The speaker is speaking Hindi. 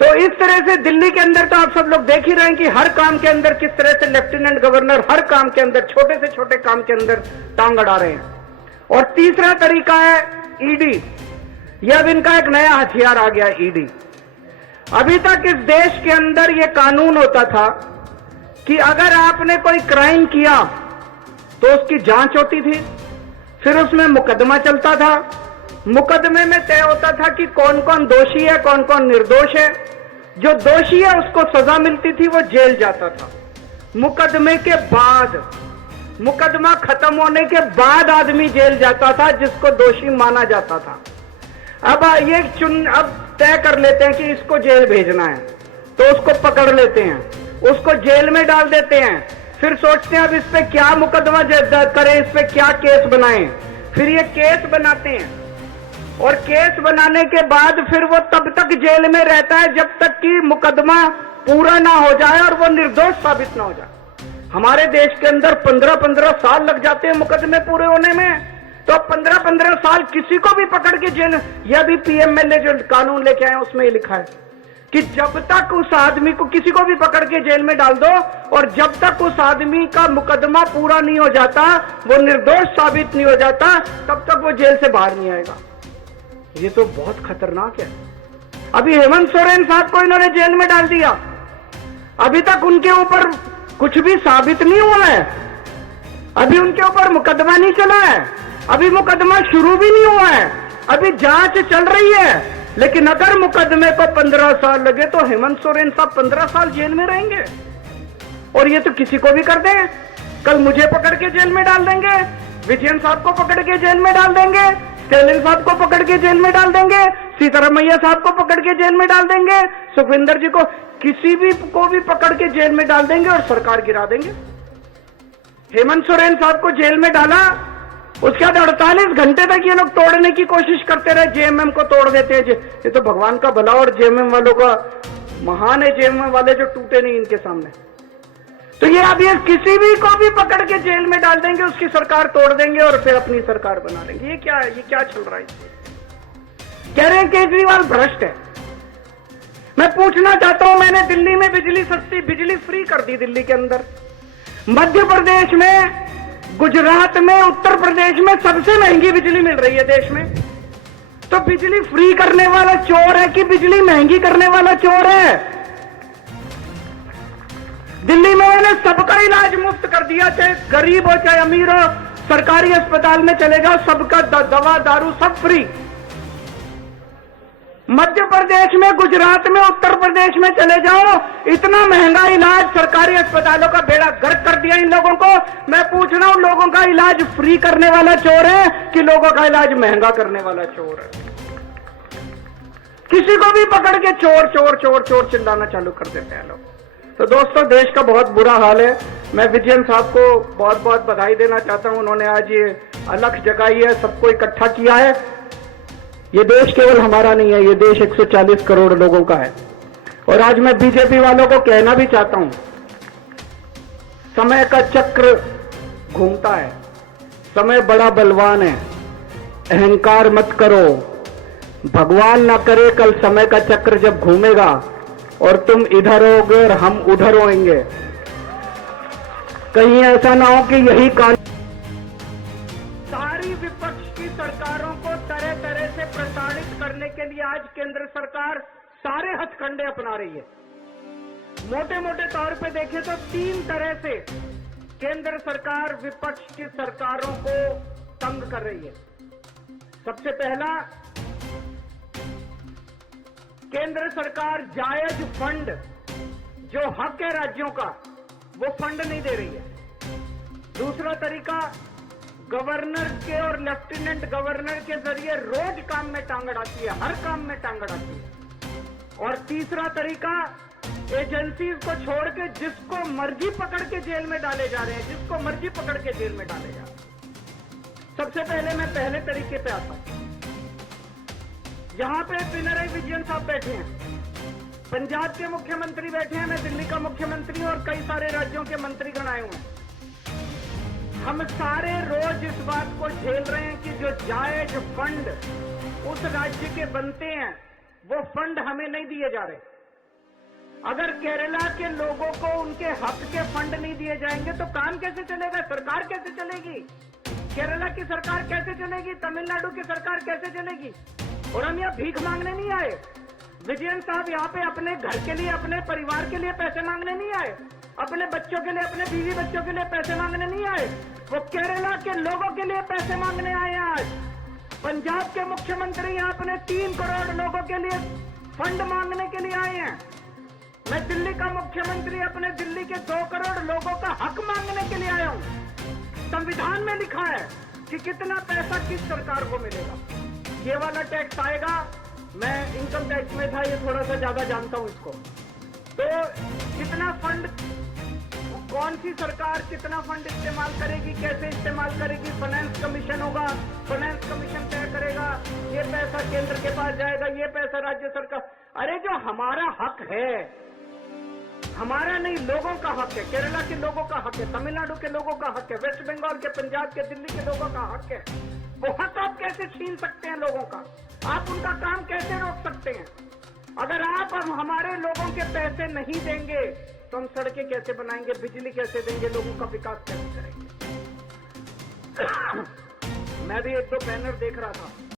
तो इस तरह से दिल्ली के अंदर तो आप सब लोग देख ही रहे हैं कि हर काम के अंदर किस तरह से लेफ्टिनेंट गवर्नर हर काम के अंदर, छोटे से छोटे काम के अंदर टांग अड़ा रहे हैं। और तीसरा तरीका है ईडी। यह अब इनका एक नया हथियार आ गया, ईडी। अभी तक इस देश के अंदर यह कानून होता था कि अगर आपने कोई क्राइम किया तो उसकी जांच होती थी, फिर उसमें मुकदमा चलता था। मुकदमे में तय होता था कि कौन कौन दोषी है, कौन कौन निर्दोष है। जो दोषी है उसको सजा मिलती थी, वो जेल जाता था। मुकदमे के बाद, मुकदमा खत्म होने के बाद आदमी जेल जाता था जिसको दोषी माना जाता था। अब अब तय कर लेते हैं कि इसको जेल भेजना है, तो उसको पकड़ लेते हैं, उसको जेल में डाल देते हैं। फिर सोचते हैं अब इस पे क्या मुकदमा करें, इस पे क्या केस बनाएं। फिर ये केस बनाते हैं और केस बनाने के बाद फिर वो तब तक जेल में रहता है जब तक कि मुकदमा पूरा ना हो जाए और वो निर्दोष साबित ना हो जाए। हमारे देश के अंदर 15-15 साल लग जाते हैं मुकदमे पूरे होने में। तो 15-15 साल किसी को भी पकड़ के जेल, यह भी पीएमएलए जो कानून लेके आए उसमें ही लिखा है कि जब तक उस आदमी को, किसी को भी पकड़ के जेल में डाल दो और जब तक उस आदमी का मुकदमा पूरा नहीं हो जाता, वो निर्दोष साबित नहीं हो जाता, तब तक वो जेल से बाहर नहीं आएगा। ये तो बहुत खतरनाक है। अभी हेमंत सोरेन साहब को इन्होंने जेल में डाल दिया, अभी तक उनके ऊपर कुछ भी साबित नहीं हुआ है, अभी उनके ऊपर मुकदमा नहीं चला है, अभी मुकदमा शुरू भी नहीं हुआ है, अभी जांच चल रही है। लेकिन अगर मुकदमे को 15 साल लगे तो हेमंत सोरेन साहब 15 साल जेल में रहेंगे। और ये तो किसी को भी कर दें, कल मुझे पकड़ के जेल में डाल देंगे, विजयन साहब को पकड़ के जेल में डाल देंगे, स्टेलिन साहब को पकड़ के जेल में डाल देंगे, सीतारमैया साहब को पकड़ के जेल में डाल देंगे, सुखविंदर जी को, किसी भी को भी पकड़ के जेल में डाल देंगे और सरकार गिरा देंगे। हेमंत सोरेन साहब को जेल में डाला, उसके बाद 48 घंटे तक ये लोग तोड़ने की कोशिश करते रहे, जेएमएम को तोड़ देते हैं। ये तो भगवान का भला और जेएमएम वालों का महान है, जेएमएम वाले जो टूटे नहीं इनके सामने। तो ये अब ये किसी भी को भी पकड़ के जेल में डाल देंगे, उसकी सरकार तोड़ देंगे और फिर अपनी सरकार बना लेंगे। ये क्या है, ये क्या चल रहा है? कह रहे हैं केजरीवाल भ्रष्ट है। मैं पूछना चाहता हूं, मैंने दिल्ली में बिजली सस्ती, बिजली फ्री कर दी दिल्ली के अंदर, मध्य प्रदेश में, गुजरात में, उत्तर प्रदेश में सबसे महंगी बिजली मिल रही है देश में। तो बिजली फ्री करने वाला चोर है कि बिजली महंगी करने वाला चोर है? दिल्ली में मैंने सबका इलाज मुफ्त कर दिया, चाहे गरीब हो चाहे अमीर हो, सरकारी अस्पताल में चले जाओ, सबका दवा दारू सब फ्री। मध्य प्रदेश में, गुजरात में, उत्तर प्रदेश में चले जाओ, इतना महंगा इलाज, सरकारी अस्पतालों का बेड़ा गर्क कर दिया इन लोगों को। मैं पूछ रहा हूं, लोगों का इलाज फ्री करने वाला चोर है कि लोगों का इलाज महंगा करने वाला चोर है? किसी को भी पकड़ के चोर चोर चोर चोर चिल्लाना चालू कर देते हैं लोग। तो दोस्तों, देश का बहुत बुरा हाल है। मैं विजयन साहब को बहुत बहुत बधाई देना चाहता हूं, उन्होंने आज ये अलख जगाई है, सबको इकट्ठा किया है। ये देश केवल हमारा नहीं है, ये देश 140 करोड़ लोगों का है। और आज मैं बीजेपी वालों को कहना भी चाहता हूं, समय का चक्र घूमता है, समय बड़ा बलवान है, अहंकार मत करो। भगवान ना करे कल समय का चक्र जब घूमेगा और तुम इधर होगे और हम उधर होंगे, कहीं ऐसा ना हो कि यही कानून सारी विपक्ष की सरकारों को तरह तरह से प्रताड़ित करने के लिए आज केंद्र सरकार सारे हथकंडे अपना रही है। मोटे मोटे तौर पे देखें तो 3 तरह से केंद्र सरकार विपक्ष की सरकारों को तंग कर रही है। सबसे पहला, केंद्र सरकार जायज फंड, जो हक है राज्यों का, वो फंड नहीं दे रही है। दूसरा तरीका, गवर्नर के और लेफ्टिनेंट गवर्नर के जरिए रोज काम में टांग अड़ाती है, हर काम में टांग अड़ाती है। और तीसरा तरीका, एजेंसीज को छोड़ के जिसको मर्जी पकड़ के जेल में डाले जा रहे हैं, जिसको मर्जी पकड़ के जेल में डाले जा रहे हैं। सबसे पहले मैं पहले तरीके पे आता हूं। यहां पे पिनराई विजयन साहब बैठे हैं, पंजाब के मुख्यमंत्री बैठे हैं, मैं दिल्ली का मुख्यमंत्री हूं और कई सारे राज्यों के मंत्रीगण आए हुए हैं। हम सारे रोज इस बात को झेल रहे हैं कि जो जायज फंड उस राज्य के बनते हैं, वो फंड हमें नहीं दिए जा रहे। अगर केरला के लोगों को उनके हक के फंड नहीं दिए जाएंगे तो काम कैसे चलेगा, सरकार कैसे चलेगी, केरला की सरकार कैसे चलेगी, तमिलनाडु की सरकार कैसे चलेगी। और हम यहाँ भीख मांगने नहीं आए, विजयन साहब यहाँ पे अपने घर के लिए, अपने परिवार के लिए पैसे मांगने नहीं आए, अपने बच्चों के लिए, अपने बीवी बच्चों के लिए पैसे मांगने नहीं आए, वो केरला के लोगों के लिए पैसे मांगने आए हैं। आज पंजाब के मुख्यमंत्री यहाँ अपने 3 करोड़ लोगों के लिए फंड मांगने के लिए आए हैं। मैं दिल्ली का मुख्यमंत्री अपने दिल्ली के 2 करोड़ लोगों का हक मांगने के लिए आया हूं। संविधान में लिखा है कि कितना पैसा किस सरकार को मिलेगा। ये वाला टैक्स आएगा, मैं इनकम टैक्स में था, ये थोड़ा सा ज्यादा जानता हूं इसको। तो कितना फंड, कौन सी सरकार कितना फंड इस्तेमाल करेगी, कैसे इस्तेमाल करेगी, फाइनेंस कमीशन होगा, फाइनेंस कमीशन तय करेगा, ये पैसा केंद्र के पास जाएगा, ये पैसा राज्य सरकार। अरे जो हमारा हक है, हमारा नहीं, लोगों का हक है, केरला के लोगों का हक है, तमिलनाडु के लोगों का हक है, वेस्ट बंगाल के, पंजाब के, दिल्ली के लोगों का हक है, वो हक आप कैसे छीन सकते हैं लोगों का, आप उनका काम कैसे रोक सकते हैं। अगर आप हमारे लोगों के पैसे नहीं देंगे तो हम सड़कें कैसे बनाएंगे, बिजली कैसे देंगे, लोगों का विकास कैसे करेंगे। मैं भी 1-2 बैनर देख रहा था,